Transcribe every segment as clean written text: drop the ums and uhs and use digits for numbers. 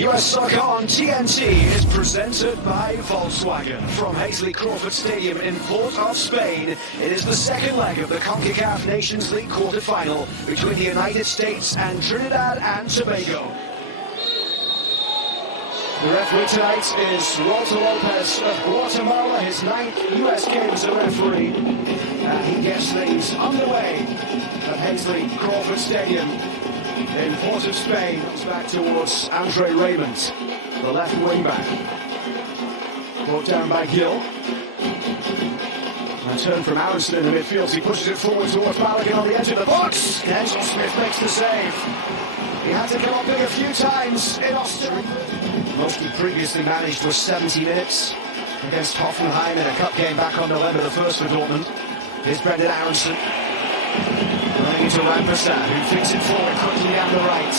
US Soccer on TNT is presented by Volkswagen. From Hazley Crawford Stadium in Port of Spain, it is the second leg of the CONCACAF Nations League quarter-final between the United States and Trinidad and Tobago. The referee tonight is Walter Lopez of Guatemala, his 9th US game as a referee. He gets things underway at Hazley Crawford Stadium in Port of Spain. Comes back towards Andre Raymond, the left wing back. Brought down by Gill. A turn from Aronson in the midfield. He pushes it forward towards Balogun on the edge of the box. Denzel Smith makes the save. He had to come up big a few times in Austin. Most he previously managed was 70 minutes against Hoffenheim in a cup game back on November the 1st for Dortmund. Here's Brendan Aronson. Running into Rampersad, who flicks it forward quickly down the right.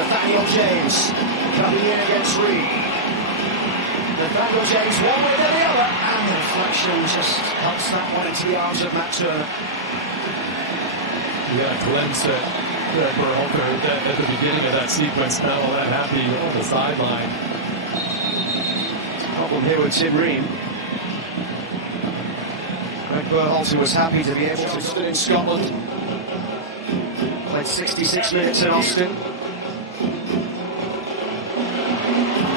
Nathaniel James coming in against Reed. Nathaniel James one way then the other, and the deflection just helps that one into the arms of Matt Turner. Yeah, Glenn said that Berhalter at the beginning of that sequence, not all that happy on the sideline. Problem here with Tim Ream. Greg Berhalter was happy to be able to stood in Scotland. Played 66 minutes in Austin.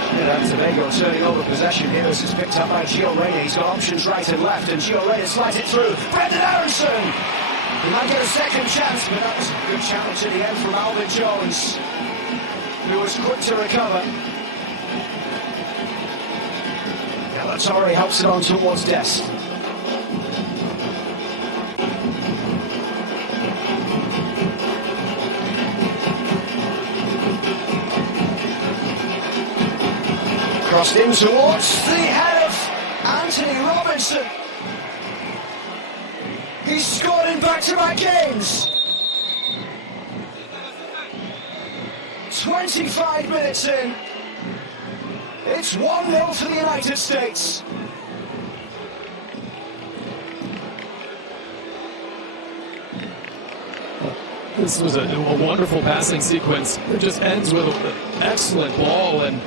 Trinidad Tobago turning over possession here. This is picked up by Gio Reyna. He's got options right and left, and Gio Reyna slides it through. Brendan Aronson! He might get a second chance, but that was a good challenge at the end from Alvin Jones, who was quick to recover. Torre helps it on towards Dest. Crossed in towards the head of Anthony Robinson. He's scored in back-to-back games. 25 minutes in. It's 1-0 for the United States. This was a wonderful passing sequence. It just ends with an excellent ball, and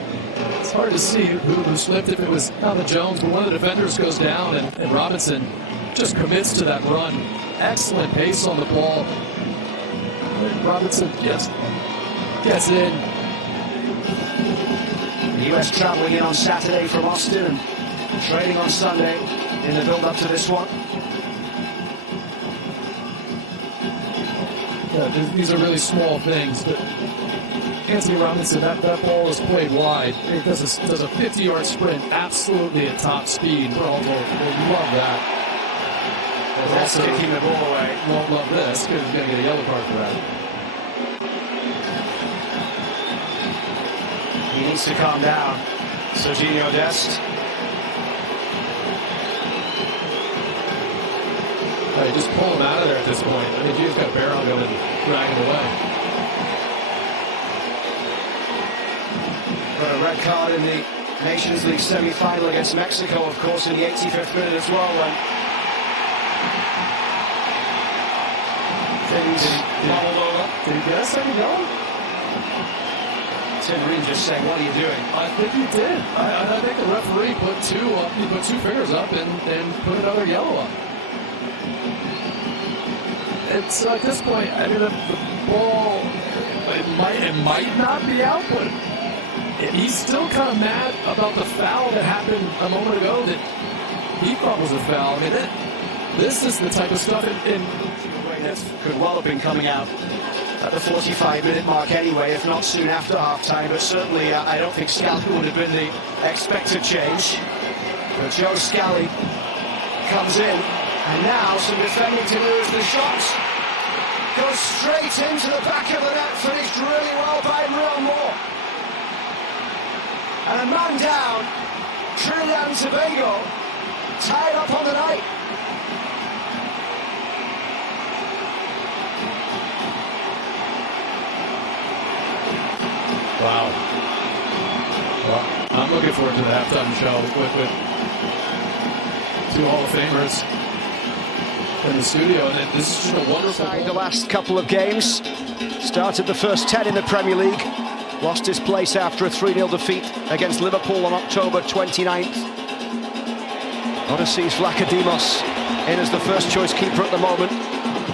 it's hard to see who slipped, if it was Alvin Jones, but one of the defenders goes down, and Robinson just commits to that run. Excellent pace on the ball. Robinson just gets in. The US traveling in on Saturday from Austin and training on Sunday in the build-up to this one. Yeah, these are really small things, but Anthony Robinson, that ball is played wide. It does a 50-yard sprint, absolutely at top speed. We'll love that. That's kicking the ball away. Won't love this, because he's going to get a yellow card for that. He needs to calm down. Serginho Dest. Hey, just pull him out of there at this point. I mean, he's got a barrel going and drag him away. Got a red card in the Nations League semi-final against Mexico, of course, in the 85th minute as well, when things bubbled over. Did he get a second going? Tim Ream just saying, "What are you doing?" I think he did. I think the referee put two fingers up and put another yellow up. It's at this point, I mean, the ball, it might not be out, but he's still kind of mad about the foul that happened a moment ago that he thought was a foul. I mean, this is the type of stuff that could well have been coming out at the 45-minute mark anyway, if not soon after half-time, but certainly I don't think Scally would have been the expected change. But Joe Scally comes in, and now some defending to lose. The shot goes straight into the back of the net, finished really well by Real Moore. And a man down, Trinidad and Tobago tied up on the night. Wow. Well, I'm looking forward to the halftime show with two Hall of Famers in the studio, and this is just a wonderful The last couple of games, started the first 10 in the Premier League, Lost his place after a 3-0 defeat against Liverpool on October 29th. Odysseus Vlachodimos in as the first choice keeper at the moment.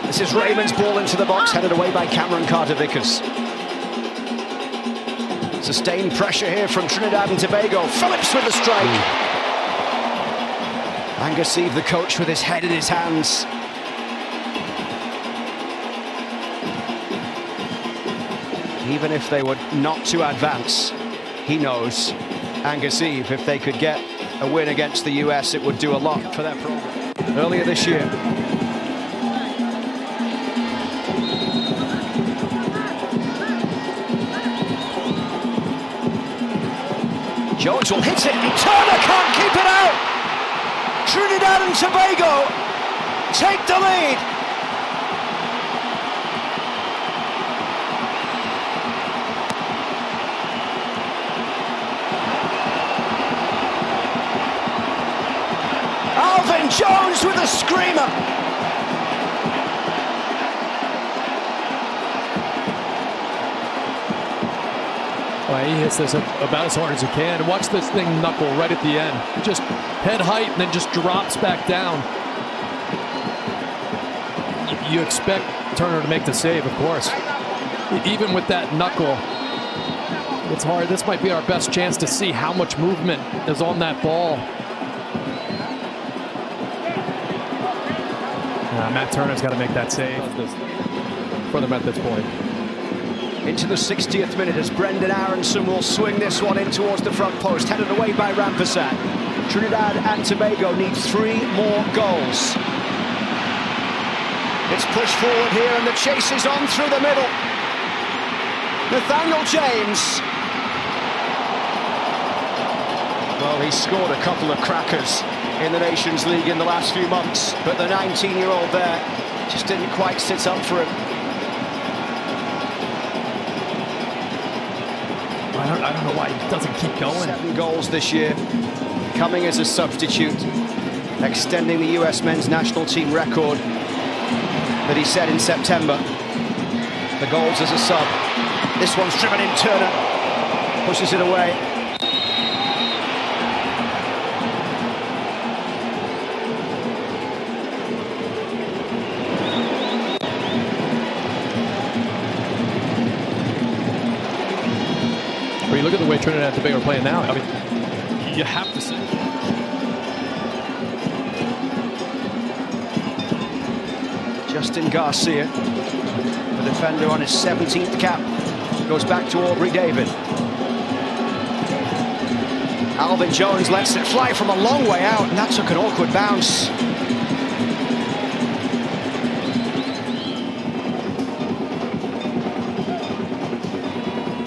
This is Raymond's ball into the box, headed away by Cameron Carter-Vickers. Sustained pressure here from Trinidad and Tobago. Phillips with the strike. Angus Eve, the coach, with his head in his hands. Even if they were not to advance, he knows, Angus Eve, if they could get a win against the US, it would do a lot for their program. Earlier this year, Jones will hit it, and Turner can't keep it out! Trinidad and Tobago take the lead! Alvin Jones with a screamer! Well, he hits this about as hard as he can. And watch this thing knuckle right at the end. Just head height and then just drops back down. You expect Turner to make the save, of course. Even with that knuckle, it's hard. This might be our best chance to see how much movement is on that ball. Matt Turner's got to make that save for them at this point. Into the 60th minute as Brendan Aronson will swing this one in towards the front post, headed away by Rampersad. Trinidad and Tobago need 3 more goals. It's pushed forward here and the chase is on through the middle. Nathaniel James. Well, he scored a couple of crackers in the Nations League in the last few months, but the 19-year-old there just didn't quite sit up for him. I don't know why he doesn't keep going. 7 goals this year, coming as a substitute, extending the US men's national team record that he set in September. The goals as a sub. This one's driven in, Turner pushes it away. But you look at the way Trinidad and Tobago are playing now. I mean, you have to say. Justin Garcia, the defender on his 17th cap, goes back to Aubrey David. Alvin Jones lets it fly from a long way out, and that took an awkward bounce.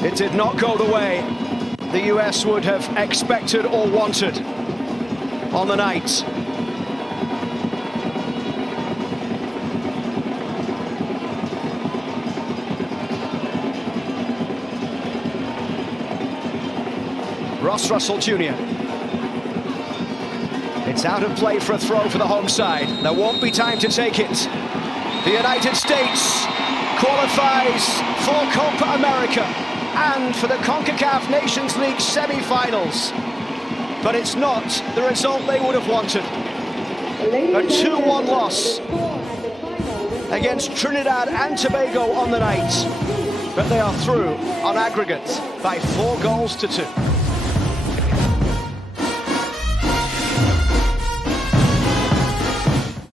It did not go the way the US would have expected or wanted on the night. Ross Russell Jr. It's out of play for a throw for the home side. There won't be time to take it. The United States qualifies for Copa America and for the CONCACAF Nations League semi-finals. But it's not the result they would have wanted. A 2-1 loss against Trinidad and Tobago on the night. But they are through on aggregate by 4 goals to 2.